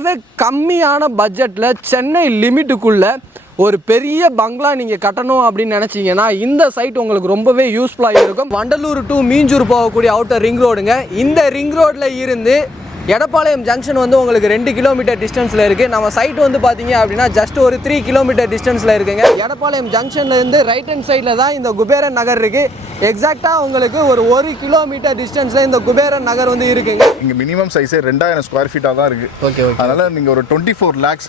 ரொம்பவே கம்மியான பட்ஜெட்டில் சென்னை லிமிட்டுக்குள்ளே ஒரு பெரிய பங்களா நீங்கள் கட்டணும் அப்படின்னு நினச்சிங்கன்னா இந்த சைட் உங்களுக்கு ரொம்பவே யூஸ்ஃபுல்லாக இருக்கும். வண்டலூர் டு மீஞ்சூர் போகக்கூடிய அவுட்டர் ரிங் ரோடுங்க. இந்த ரிங் ரோட்டில் இருந்து எடப்பாளையம் ஜங்ஷன் வந்து உங்களுக்கு 2 கிலோமீட்டர் டிஸ்டன்ஸில் இருக்குது. நம்ம சைட் வந்து பார்த்தீங்க அப்படின்னா ஜஸ்ட் ஒரு 3 கிலோமீட்டர் டிஸ்டன்ஸில் இருக்குங்க. எடப்பாளையம் ஜங்ஷன்லேருந்து ரைட் ஹேண்ட் சைடில் தான் இந்த குபேரன் நகர் இருக்குது. எக்ஸாக்டாக உங்களுக்கு ஒரு 1 கிலோமீட்டர் டிஸ்டன்ஸில் இந்த குபேரன் நகர் வந்து இருக்குங்க. இங்கே மினிமம் சைஸே 2000 ஸ்கொயர் ஃபீட்டாக தான் இருக்குது. ஓகே, அதனால் நீங்கள் ஒரு 24 lakhs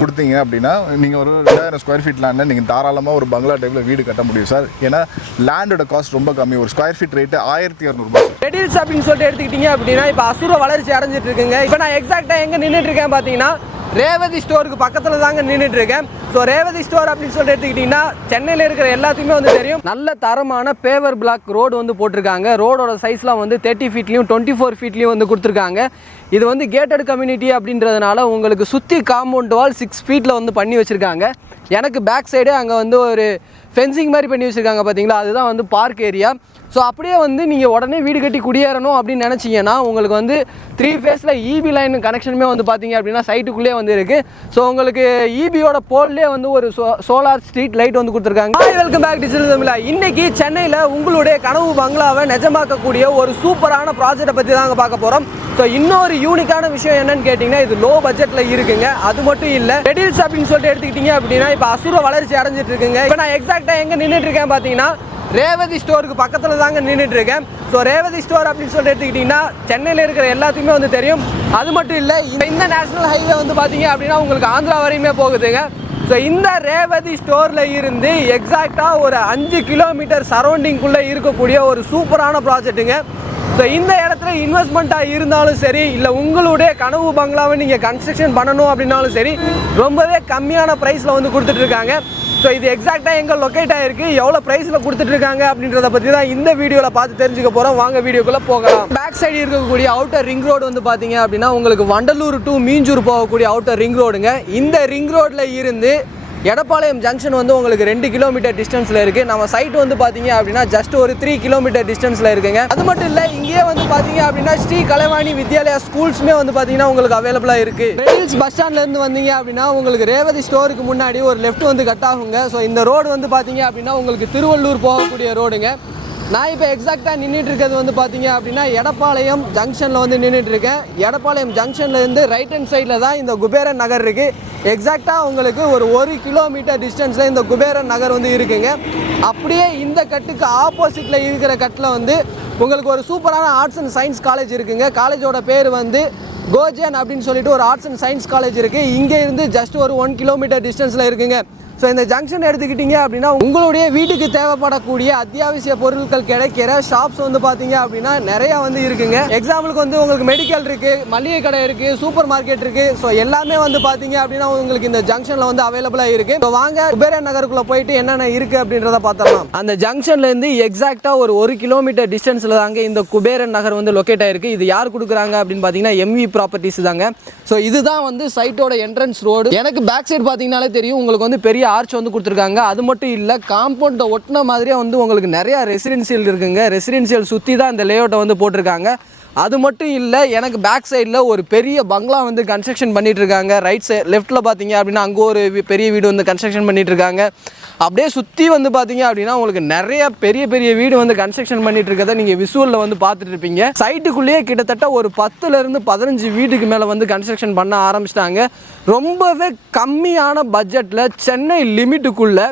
கொடுத்தீங்க அப்படின்னா நீங்கள் ஒரு 2000 ஸ்கொயர் ஃபீட் லேண்டில் நீங்கள் தாராளமாக ஒரு பங்களா டைப்பில் வீடு கட்ட முடியும் சார். ஏன்னா லேண்டோட காஸ்ட் ரொம்ப கம்மி. ஒரு square feet rate 1200 red hills அப்படின்னு சொல்லிட்டு எடுத்துக்கிட்டீங்க அப்படின்னா இப்போ அசுர வளர்ச்சி அடைஞ்சிட்டு இருக்குங்க. இப்போ நான் எக்ஸாக்டாக எங்கே நின்றுட்டு இருக்கேன் பார்த்தீங்கன்னா ரேவதி ஸ்டோருக்கு பக்கத்தில் தாங்க நின்றுட்டு இருக்கேன். ஸோ ரேவதி ஸ்டோர் அப்படின்னு சொல்லிட்டு எடுத்துக்கிட்டிங்கன்னா சென்னையில் இருக்கிற எல்லாத்துக்குமே வந்து தெரியும். நல்ல தரமான பேவர் பிளாக் ரோடு வந்து போட்டிருக்காங்க. ரோடோட சைஸ்லாம் வந்து 30 ஃபீட்லையும் 24 ஃபீட்லையும் வந்து கொடுத்துருக்காங்க. இது வந்து கேட்டட் கம்யூனிட்டி அப்படின்றதுனால உங்களுக்கு சுற்றி காம்பவுண்ட் வால் 6 ஃபீட்டில் வந்து பண்ணி வச்சுருக்காங்க. எனக்கு பேக் சைடே அங்கே வந்து ஒரு ஃபென்சிங் மாதிரி பண்ணி வச்சுருக்காங்க பார்த்தீங்களா, அதுதான் வந்து பார்க் ஏரியா. ஸோ அப்படியே வந்து நீங்கள் உடனே வீடு கட்டி குடியேறணும் அப்படின்னு நினச்சிங்கன்னா உங்களுக்கு வந்து 3 ஃபேஸில் இபி லைன் கனெக்ஷனுமே வந்து பார்த்தீங்க அப்படின்னா சைட்டுக்குள்ளே வந்து இருக்குது. ஸோ உங்களுக்கு இபியோட போல்லே வந்து ஒரு சோலார் ஸ்ட்ரீட் லைட் வந்து கொடுத்துருக்காங்க. வெல்கம் பேக் டிஜிட்டல் தமிழா. இன்றைக்கி சென்னையில் உங்களுடைய கனவு பங்களாவை நிஜமாக்கக்கூடிய ஒரு சூப்பரான ப்ராஜெக்டை பற்றி தாங்க பார்க்க போகிறோம். ஸோ இன்னொரு யூனிக்கான விஷயம் என்னன்னு கேட்டிங்கன்னா இது லோ பட்ஜெட்டில் இருக்குங்க. அது மட்டும் இல்லை, ரெட் ஹில்ஸ் அப்படின்னு சொல்லிட்டு எடுத்துக்கிட்டிங்க அப்படின்னா இப்போ அசுர வளர்ச்சி அடைஞ்சிட்டு இருக்குங்க. இப்போ நான் எக்ஸாக்டாக எங்கே நின்றுட்டு இருக்கேன் பார்த்தீங்கன்னா ரேவதி ஸ்டோருக்கு பக்கத்தில் தாங்க நின்றுட்டு இருக்கேன். ஸோ ரேவதி ஸ்டோர் அப்படின்னு சொல்லிட்டு எடுத்துக்கிட்டிங்கன்னா சென்னையில் இருக்கிற எல்லாத்துக்குமே வந்து தெரியும். அது மட்டும் இல்லை, இந்த நேஷனல் ஹைவே வந்து பார்த்தீங்க அப்படின்னா உங்களுக்கு ஆந்திரா வரையுமே போகுதுங்க. ஸோ இந்த ரேவதி ஸ்டோரில் இருந்து எக்ஸாக்டாக ஒரு 5 கிலோமீட்டர் சரௌண்டிங்குள்ளே இருக்கக்கூடிய ஒரு சூப்பரான ப்ராஜெக்ட்டுங்க. ஸோ இந்த இடத்துல இன்வெஸ்ட்மெண்ட்டாக இருந்தாலும் சரி, இல்லை உங்களுடைய கனவு பங்களாவை நீங்கள் கன்ஸ்ட்ரக்ஷன் பண்ணணும் அப்படின்னாலும் சரி, ரொம்பவே கம்மியான ப்ரைஸில் வந்து கொடுத்துட்ருக்காங்க. ஸோ இது எக்ஸாக்டாக எங்கே லொக்கேட் ஆகிருக்கு, எவ்வளோ ப்ரைஸில் கொடுத்துட்ருக்காங்க அப்படின்றத பற்றி தான் இந்த வீடியோவில் பார்த்து தெரிஞ்சுக்க போகிறோம். வாங்க வீடியோக்குள்ளே போகலாம். பேக் சைடு இருக்கக்கூடிய அவுட்டர் ரிங் ரோடு வந்து பார்த்தீங்க அப்படின்னா உங்களுக்கு வண்டலூர் டு மீஞ்சூர் போகக்கூடிய அவுட்டர் ரிங் ரோடுங்க. இந்த ரிங் ரோட்டில் இருந்து எடப்பாளையம் ஜங்ஷன் வந்து உங்களுக்கு 2 கிலோமீட்டர் டிஸ்டன்ஸில் இருக்குது. நம்ம சைட் வந்து பார்த்தீங்க அப்படின்னா ஜஸ்ட் ஒரு 3 கிலோமீட்டர் டிஸ்டன்ஸில் இருக்குங்க. அது மட்டும் இல்லை, இங்கேயே வந்து பார்த்தீங்க அப்படின்னா ஸ்ரீ கலைவாணி வித்யாலயா ஸ்கூல்ஸுமே வந்து பார்த்தீங்கன்னா உங்களுக்கு அவைலபிளாக இருக்குது. ரெட் ஹில்ஸ் பஸ் ஸ்டாண்ட்லேருந்து வந்தீங்க அப்படின்னா உங்களுக்கு ரேவதி ஸ்டோருக்கு முன்னாடி ஒரு லெஃப்ட் வந்து கட் ஆகுங்க. ஸோ இந்த ரோடு வந்து பார்த்தீங்க அப்படின்னா உங்களுக்கு திருவள்ளூர் போகக்கூடிய ரோடுங்க. நான் இப்போ எக்ஸாக்டாக நின்றுட்டு இருக்கிறது வந்து பார்த்தீங்க அப்படின்னா எடப்பாளையம் ஜங்ஷனில் வந்து நின்றுட்டு இருக்கேன். எடப்பாளையம் ஜங்ஷன்லேருந்து ரைட் ஹேண்ட் சைடில் தான் இந்த குபேரன் நகர் இருக்குது. எக்ஸாக்டாக உங்களுக்கு ஒரு 1 கிலோமீட்டர் டிஸ்டன்ஸில் இந்த குபேரன் நகர் வந்து இருக்குங்க. அப்படியே இந்த கட்டுக்கு ஆப்போசிட்டில் இருக்கிற கட்டில் வந்து உங்களுக்கு ஒரு சூப்பரான ஆர்ட்ஸ் அண்ட் சயின்ஸ் காலேஜ் இருக்குங்க. காலேஜோட பேர் வந்து கோஜன் அப்படின்னு சொல்லிட்டு ஒரு ஆர்ட்ஸ் அண்ட் சயின்ஸ் காலேஜ் இருக்குது. இங்கே இருந்து ஜஸ்ட் ஒரு 1 கிலோமீட்டர் டிஸ்டன்ஸில் இருக்குங்க. ஸோ இந்த ஜங்ஷன் எடுத்துக்கிட்டிங்க அப்படின்னா உங்களுடைய வீட்டுக்கு தேவைப்படக்கூடிய அத்தியாவசிய பொருட்கள் கிடைக்கிற ஷாப்ஸ் வந்து பார்த்தீங்க அப்படின்னா நிறையா வந்து இருக்குங்க. எக்ஸாம்பிளுக்கு வந்து உங்களுக்கு மெடிக்கல் இருக்குது, மளிகை கடை இருக்குது, சூப்பர் மார்க்கெட் இருக்குது. ஸோ எல்லாமே வந்து பார்த்தீங்க அப்படின்னா உங்களுக்கு இந்த ஜங்ஷனில் வந்து அவைலபிளாக இருக்குது. ஸோ வாங்க குபேரன் நகருக்குள்ளே போயிட்டு என்னென்ன இருக்குது அப்படின்றத பார்த்தலாம். அந்த ஜங்ஷன்லேருந்து எக்ஸாக்டாக ஒரு 1 கிலோமீட்டர் டிஸ்டன்ஸில் தாங்க இந்த குபேரன் நகர் வந்து லொக்கேட் ஆகிருக்கு. இது யார் கொடுக்குறாங்க அப்படின்னு பார்த்தீங்கன்னா எம்வி ப்ராப்பர்ட்டிஸ் தாங்க. ஸோ இதுதான் வந்து சைட்டோட என்ட்ரன்ஸ் ரோடு. எனக்கு பேக் சைடு பார்த்தீங்கன்னாலே தெரியும் உங்களுக்கு வந்து பெரிய ஆர்ச் வந்து கொடுத்துருக்காங்க. அது மட்டும் இல்லை, காம்பவுண்டை ஒட்டின மாதிரியே வந்து உங்களுக்கு நிறையா ரெசிடென்சியல் இருக்குங்க. ரெசிடென்சியல் சுற்றி தான் இந்த லேஅவுட்டை வந்து போட்டிருக்காங்க. அது மட்டும் இல்லை, எனக்கு பேக் சைடில் ஒரு பெரிய பங்களா வந்து கன்ஸ்ட்ரக்ஷன் பண்ணிட்டு இருக்காங்க. ரைட் சைட் லெஃப்ட்டில் பார்த்தீங்க அப்படின்னா அங்கே ஒரு பெரிய வீடு வந்து கன்ஸ்ட்ரக்ஷன் பண்ணிட்டு இருக்காங்க. அப்படியே சுற்றி வந்து பார்த்தீங்க அப்படின்னா உங்களுக்கு நிறைய பெரிய பெரிய வீடு வந்து கன்ஸ்ட்ரக்ஷன் பண்ணிட்டு இருக்கிறத நீங்கள் விசுவலில் வந்து பார்த்துட்டு இருப்பீங்க. சைட்டுக்குள்ளேயே கிட்டத்தட்ட ஒரு 10லேருந்து 15 வீட்டுக்கு மேலே வந்து கன்ஸ்ட்ரக்ஷன் பண்ண ஆரம்பிச்சிட்டாங்க. ரொம்பவே கம்மியான பட்ஜெட்டில் சென்னை லிமிட்டுக்குள்ளே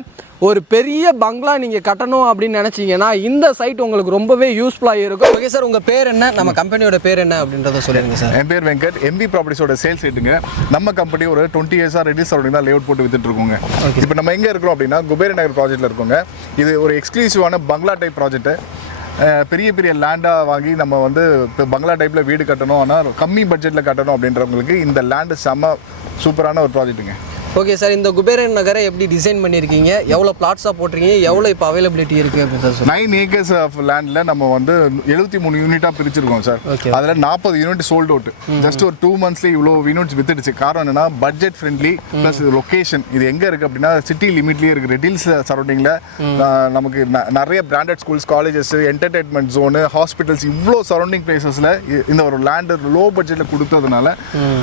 ஒரு பெரிய பங்களா நீங்கள் கட்டணும் அப்படின்னு நினச்சிங்கன்னா இந்த சைட் உங்களுக்கு ரொம்பவே யூஸ்ஃபுல்லாக இருக்கும். ஓகே சார், உங்கள் பேர் என்ன, நம்ம கம்பெனியோட பேர் என்ன அப்படின்றத சொல்லிடுங்க சார். என் பேர் வெங்கட், எம்பி ப்ராப்பர்ட்டிஸோட சேல்ஸ் ரேட்டுங்க. நம்ம கம்பெனி ஒரு 20 இயர்ஸாக ரெடியூஸ் சரௌண்டிங் தான் லேஅவுட் போட்டு வித்துட்டு இருக்கோங்க. இப்போ நம்ம எங்கே இருக்கிறோம் அப்படின்னா குபேரன் நகர் ப்ராஜெக்ட்டில் இருக்கோங்க. இது ஒரு எக்ஸ்க்ளூசிவான பங்களா டைப் ப்ராஜெக்ட்டு. பெரிய பெரிய லேண்டாக வாங்கி நம்ம வந்து இப்போ பங்களா டைப்பில் வீடு கட்டணும், ஆனால் கம்மி பட்ஜெட்டில் கட்டணும் அப்படின்றவங்களுக்கு இந்த லேண்டு செம்ம சூப்பரான ஒரு ப்ராஜெக்ட்டுங்க. ஓகே சார், இந்த குபேரன் நகரை எப்படி டிசைன் பண்ணியிருக்கீங்க, எவ்வளோ பிளாட்ஸாக போட்டிருக்கீங்க, எவ்வளோ இப்போ அவைலபிலிட்டி இருக்குது அப்படின்னு சார்? 9 acres ஆஃப் லேண்டில் நம்ம வந்து 73 யூனிட்டாக பிரிச்சிருக்கோம் சார். அதில் 40 யூனிட் சோல்ட் அவுட். ஜஸ்ட் ஒரு 2 monthsலேயே இவ்வளோ யூனிட்ஸ் வித்துடுச்சு. காரணம் என்னன்னா பட்ஜெட் ஃப்ரெண்ட்லி ப்ளஸ் லொக்கேஷன். இது எங்கே இருக்குது அப்படின்னா சிட்டி லிமிட்லேயே இருக்குது. ரெட்டில்ஸ் சரௌண்டிங்கில் நமக்கு நிறைய branded schools, colleges, entertainment zone, hospitals, இவ்வளோ சரௌண்டிங் பிளேசஸில் இந்த ஒரு லேண்டு லோ பட்ஜெட்டில் கொடுத்ததுனால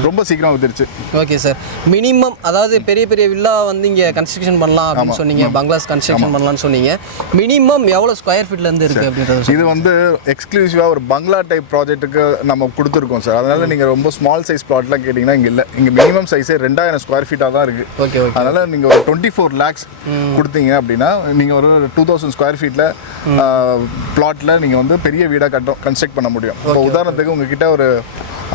ரொம்ப சீக்கிரம் வித்துருச்சு. ஓகே சார், மினிமம் அதாவது பெரிய பெரிய வில்லா வந்து இங்கே கன்ஸ்ட்ரக்ஷன் பண்ணலாம் அப்படின்னு சொன்னீங்க, பங்களாஸ் கன்ஸ்ட்ரக்ஷன் பண்ணலாம்னு சொன்னீங்க. மினிமம் எவ்வளோ ஸ்கொயர் ஃபீட்லேருந்து இருக்குது அப்படின்றது? இது வந்து எக்ஸ்க்ளூசிவாக ஒரு பங்களா டைப் ப்ராஜெக்ட்டுக்கு நம்ம கொடுத்துருக்கோம் சார். அதனால நீங்கள் ரொம்ப ஸ்மால் சைஸ் பிளாட்லாம் கேட்டிங்கன்னா இங்கே இல்லை. இங்கே மினிமம் சைஸே 2000 ஸ்கொயர் ஃபீட்டாக தான் இருக்குது. Okay okay. அதனால் நீங்கள் ஒரு 24 lakhs கொடுத்தீங்க அப்படின்னா நீங்கள் ஒரு 2000 ஸ்கொயர் ஃபீட்டில் பிளாட்டில் நீங்கள் வந்து பெரிய வீடாக கன்ஸ்ட்ரக்ட் பண்ண முடியும். இப்போ உதாரணத்துக்கு உங்ககிட்ட ஒரு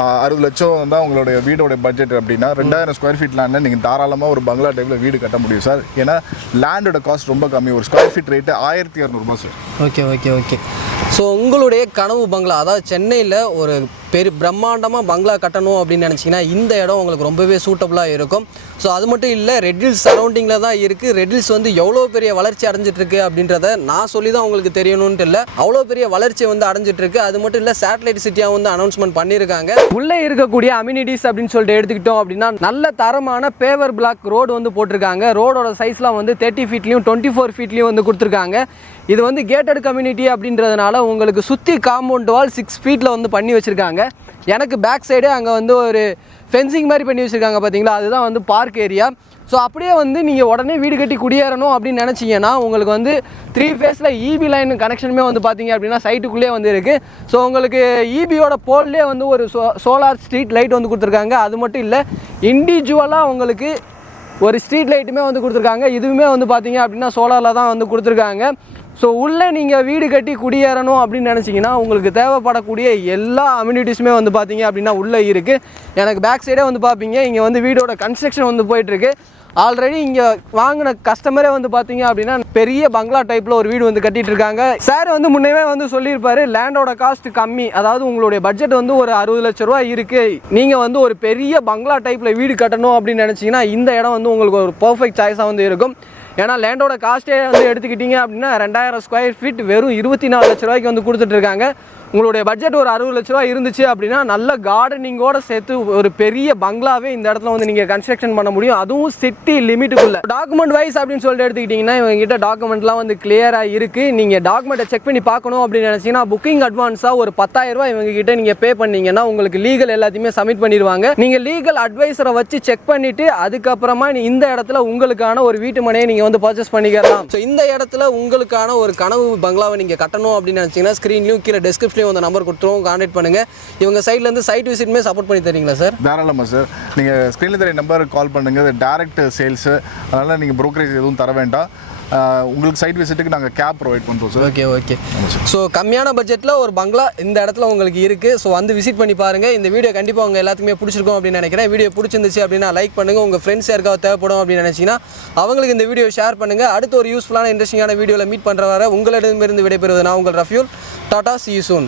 60 லட்சம் தான் உங்களுடைய வீடோட பட்ஜெட் அப்படின்னா 2000 ஸ்கொயர் ஃபீட் லேண்டில் நீங்கள் தாராளமாக ஒரு பங்களா டைப்பில் வீடு கட்ட முடியும் சார். ஏன்னா லேண்டோட காஸ்ட் ரொம்ப கம்மி. ஒரு square feet rate 1200 sir. Okay okay okay. So உங்களுடைய கனவு பங்களா, அதாவது சென்னையில் ஒரு பிரம்மாண்டமாக பங்களா கட்டணும் அப்படின்னு நினச்சிங்கன்னா இந்த இடம் உங்களுக்கு ரொம்பவே சூட்டபுளாக இருக்கும். ஸோ அது மட்டும் இல்லை, ரெட் ஹில்ஸ் சரௌண்டிங்கில் தான் இருக்குது. ரெட் ஹில்ஸ் வந்து எவ்வளோ பெரிய வளர்ச்சி அடைஞ்சிட்ருக்கு அப்படின்றத நான் சொல்லி தான் உங்களுக்கு தெரியணும்னு இல்லை, அவ்வளோ பெரிய வளர்ச்சி வந்து அடைஞ்சிட்ருக்கு. அது மட்டும் இல்லை, சேட்டலைட் சிட்டியாக வந்து அனௌன்ஸ்மெண்ட் பண்ணியிருக்காங்க. உள்ளே இருக்கக்கூடிய அம்யூனிட்டிஸ் அப்படின்னு சொல்லிட்டு எடுத்துக்கிட்டோம் அப்படின்னா நல்ல தரமான பேவர் பிளாக் ரோடு வந்து போட்டிருக்காங்க. ரோடோட சைஸ்லாம் வந்து 30 ஃபீட்லேயும் 24 ஃபீட்லேயும் வந்து கொடுத்துருக்காங்க. இது வந்து கேட்டட் கம்யூனிட்டி அப்படின்றதுனால உங்களுக்கு சுற்றி காம்பவுண்ட் வால் 6 ஃபீட்டில் வந்து பண்ணி வச்சுருக்காங்க. எனக்கு பேக் சைடு அங்கே வந்து ஒரு ஃபென்சிங் மாதிரி பண்ணி வச்சுருக்காங்க பார்த்தீங்களா, அதுதான் வந்து பார்க் ஏரியா. ஸோ அப்படியே வந்து நீங்கள் உடனே வீடு கட்டி குடியேறணும் அப்படின்னு நினச்சிங்கன்னா உங்களுக்கு வந்து 3 ஃபேஸில் இபி லைன் கனெக்ஷனுமே வந்து பார்த்தீங்க அப்படின்னா சைட்டுக்குள்ளே வந்து இருக்குது. ஸோ உங்களுக்கு இபியோட போல்லே வந்து ஒரு சோலார் ஸ்ட்ரீட் லைட் வந்து கொடுத்துருக்காங்க. அது மட்டும் இல்லை, இண்டிவிஜுவலாக உங்களுக்கு ஒரு ஸ்ட்ரீட் லைட்டுமே வந்து கொடுத்துருக்காங்க. இதுவுமே வந்து பார்த்தீங்க அப்படின்னா சோலாரில் தான் வந்து கொடுத்துருக்காங்க. ஸோ உள்ளே நீங்கள் வீடு கட்டி குடியேறணும் அப்படின்னு நினச்சிங்கன்னா உங்களுக்கு தேவைப்படக்கூடிய எல்லா அம்யூனிட்டிஸுமே வந்து பார்த்தீங்க அப்படின்னா உள்ளே இருக்குது. எனக்கு பேக் சைடே வந்து பார்ப்பீங்க, இங்கே வந்து வீடோட கன்ஸ்ட்ரக்ஷன் வந்து போயிட்டுருக்கு. ஆல்ரெடி இங்கே வாங்கின கஸ்டமரே வந்து பார்த்தீங்க அப்படின்னா பெரிய பங்களா டைப்பில் ஒரு வீடு வந்து கட்டிட்டு இருக்காங்க. சார் வந்து முன்னே வந்து சொல்லியிருப்பாரு, லேண்டோட காஸ்ட் கம்மி, அதாவது உங்களுடைய பட்ஜெட் வந்து ஒரு 60 லட்ச ரூபா இருக்குது, நீங்கள் வந்து ஒரு பெரிய பங்களா டைப்பில் வீடு கட்டணும் அப்படின்னு நினச்சிங்கன்னா இந்த இடம் வந்து உங்களுக்கு ஒரு பர்ஃபெக்ட் சாய்ஸாக வந்து இருக்கும். ஏன்னா லேண்டோட காஸ்ட்டே வந்து எடுத்துக்கிட்டிங்க அப்படின்னா 2000 ஸ்கொயர் ஃபீட் வெறும் 24 லட்ச ரூபாய்க்கு வந்து கொடுத்துட்ருக்காங்க. உங்களுடைய பட்ஜெட் ஒரு 60 லட்ச ரூபா இருந்துச்சு அப்படின்னா நல்ல கார்டனிங்கோட சேர்த்து ஒரு பெரிய பங்களாவே இந்த இடத்துல வந்து நீங்கள் கன்ஸ்ட்ரக்ஷன் பண்ண முடியும், அதுவும் சிட்டி லிமிட்டுக்குள்ள. டாக்குமெண்ட் வைஸ் அப்படின்னு சொல்லிட்டு எடுத்துக்கிட்டிங்கன்னா இவங்ககிட்ட டாக்குமெண்ட்லாம் வந்து கிளியராக இருக்குது. நீங்கள் டாக்குமெண்ட்டை செக் பண்ணி பார்க்கணும் அப்படின்னு நினச்சிங்கன்னா புக்கிங் அட்வான்ஸாக ஒரு 10,000 ரூபா இவங்ககிட்ட நீங்கள் பே பண்ணீங்கன்னா உங்களுக்கு லீகல் எல்லாத்தையுமே சப்மிட் பண்ணிடுவாங்க. நீங்கள் லீகல் அட்வைசரை வச்சு செக் பண்ணிவிட்டு அதுக்கப்புறமா இந்த இடத்துல உங்களுக்கான ஒரு வீட்டு மனையை நீங்கள் வந்து பர்ச்சேஸ் பண்ணிக்கலாம். ஸோ இந்த இடத்துல உங்களுக்கான ஒரு கனவு பங்களாவை நீங்கள் கட்டணும் அப்படின்னு நினச்சிங்கன்னா ஸ்க்ரீன்லையும் கீழே டிஸ்கிரிப்ஷன் அந்த நம்பர் கொடுத்துருவோம், கான்டாக்ட் பண்ணுங்க. இவங்க சைட்ல இருந்து சைட் விசிட்மே சப்போர்ட் பண்ணி தரீங்களா சார்? தாராளமா சார். நீங்க ஸ்கிரீன்ல தெரிய நம்பர் கால் பண்ணுங்க. இது டைரக்ட் சேல்ஸ், அதனால நீங்க புரோக்கரேஜ் எதுவும் தர வேண்டாம். உங்களுக்கு சைட் விசிட்டுக்கு நாங்கள் கேப் ப்ரொவைட் பண்ணுறோம் சார். Okay okay. ஸோ கம்மியான பட்ஜெட்டில் ஒரு பங்களா இந்த இடத்துல உங்களுக்கு இருக்குது. ஸோ வந்து விசிட் பண்ணி பாருங்கள். இந்த வீடியோ கண்டிப்பாக உங்கள் எல்லாத்துக்குமே பிடிச்சிருக்கும் அப்படின்னு நினைக்கிறேன். வீடியோ பிடிச்சிருந்துச்சு அப்படின்னா லைக் பண்ணுங்கள். உங்கள் ஃப்ரெண்ட்ஸ் யாருக்காவது தேவைப்படும் அப்படின்னு நினச்சிங்கன்னா அவங்களுக்கு இந்த வீடியோ ஷேர் பண்ணுங்கள். அடுத்து ஒரு யூஸ்ஃபுல்லான இன்ட்ரெஸ்டிங்கான வீடியோவில் மீட் பண்ணுற வர உங்களிடமிருந்து விடைபெறுவது நான் உங்கள் Rafiul. Tata, see you soon.